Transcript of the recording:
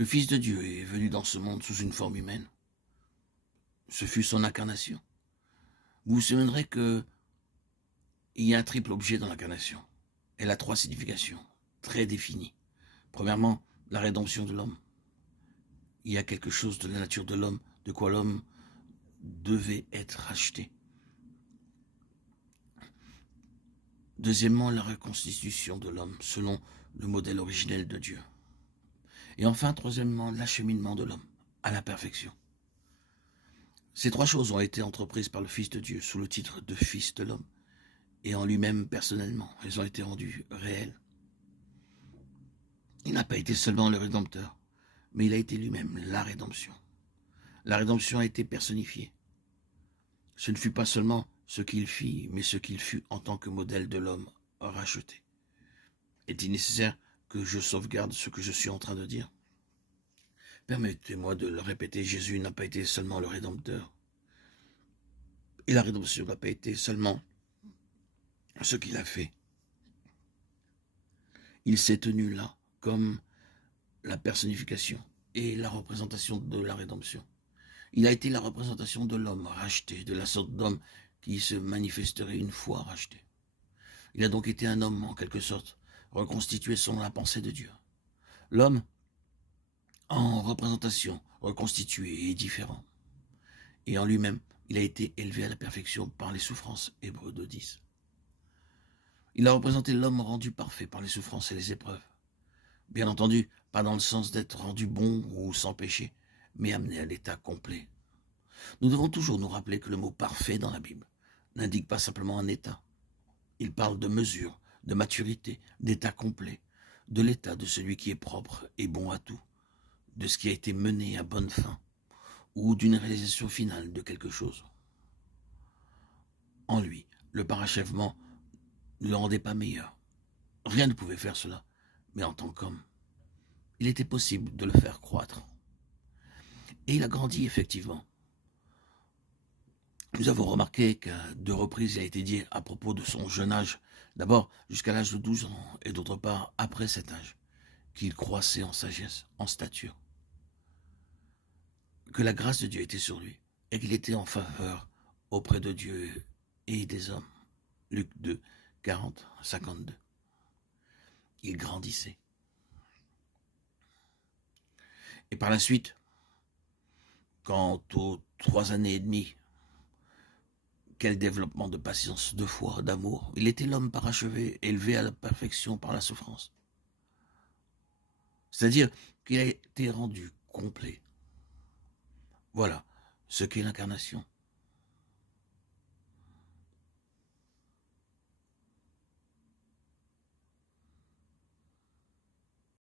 Le Fils de Dieu est venu dans ce monde sous une forme humaine. Ce fut son incarnation. Vous vous souviendrez qu'il y a un triple objet dans l'incarnation. Elle a trois significations très définies. Premièrement, la rédemption de l'homme. Il y a quelque chose de la nature de l'homme, de quoi l'homme devait être racheté. Deuxièmement, la reconstitution de l'homme selon le modèle originel de Dieu. Et enfin, troisièmement, l'acheminement de l'homme à la perfection. Ces trois choses ont été entreprises par le Fils de Dieu sous le titre de Fils de l'homme. Et en lui-même, personnellement, elles ont été rendues réelles. Il n'a pas été seulement le Rédempteur, mais il a été lui-même la rédemption. La rédemption a été personnifiée. Ce ne fut pas seulement ce qu'il fit, mais ce qu'il fut en tant que modèle de l'homme racheté. Est-il nécessaire que je sauvegarde ce que je suis en train de dire? Permettez-moi de le répéter, Jésus n'a pas été seulement le Rédempteur. Et la rédemption n'a pas été seulement ce qu'il a fait. Il s'est tenu là comme la personnification et la représentation de la rédemption. Il a été la représentation de l'homme racheté, de la sorte d'homme qui se manifesterait une fois racheté. Il a donc été un homme, en quelque sorte, reconstitué selon la pensée de Dieu. L'homme, en représentation, reconstitué et différent. Et en lui-même, il a été élevé à la perfection par les souffrances, Hébreux 2:10. Il a représenté l'homme rendu parfait par les souffrances et les épreuves. Bien entendu, pas dans le sens d'être rendu bon ou sans péché, mais amené à l'état complet. Nous devons toujours nous rappeler que le mot parfait dans la Bible n'indique pas simplement un état. Il parle de mesure, de maturité, d'état complet, de l'état de celui qui est propre et bon à tout, de ce qui a été mené à bonne fin, ou d'une réalisation finale de quelque chose. En lui, le parachèvement ne le rendait pas meilleur. Rien ne pouvait faire cela, mais en tant qu'homme, il était possible de le faire croître. Et il a grandi effectivement. Nous avons remarqué qu'à deux reprises, il a été dit à propos de son jeune âge, d'abord jusqu'à l'âge de 12 ans, et d'autre part après cet âge, qu'il croissait en sagesse, en stature, que la grâce de Dieu était sur lui, et qu'il était en faveur auprès de Dieu et des hommes. Luc 2, 40, 52. Il grandissait. Et par la suite, quant aux 3 années et demie, quel développement de patience, de foi, d'amour. Il était l'homme parachevé, élevé à la perfection par la souffrance. C'est-à-dire qu'il a été rendu complet. Voilà ce qu'est l'incarnation.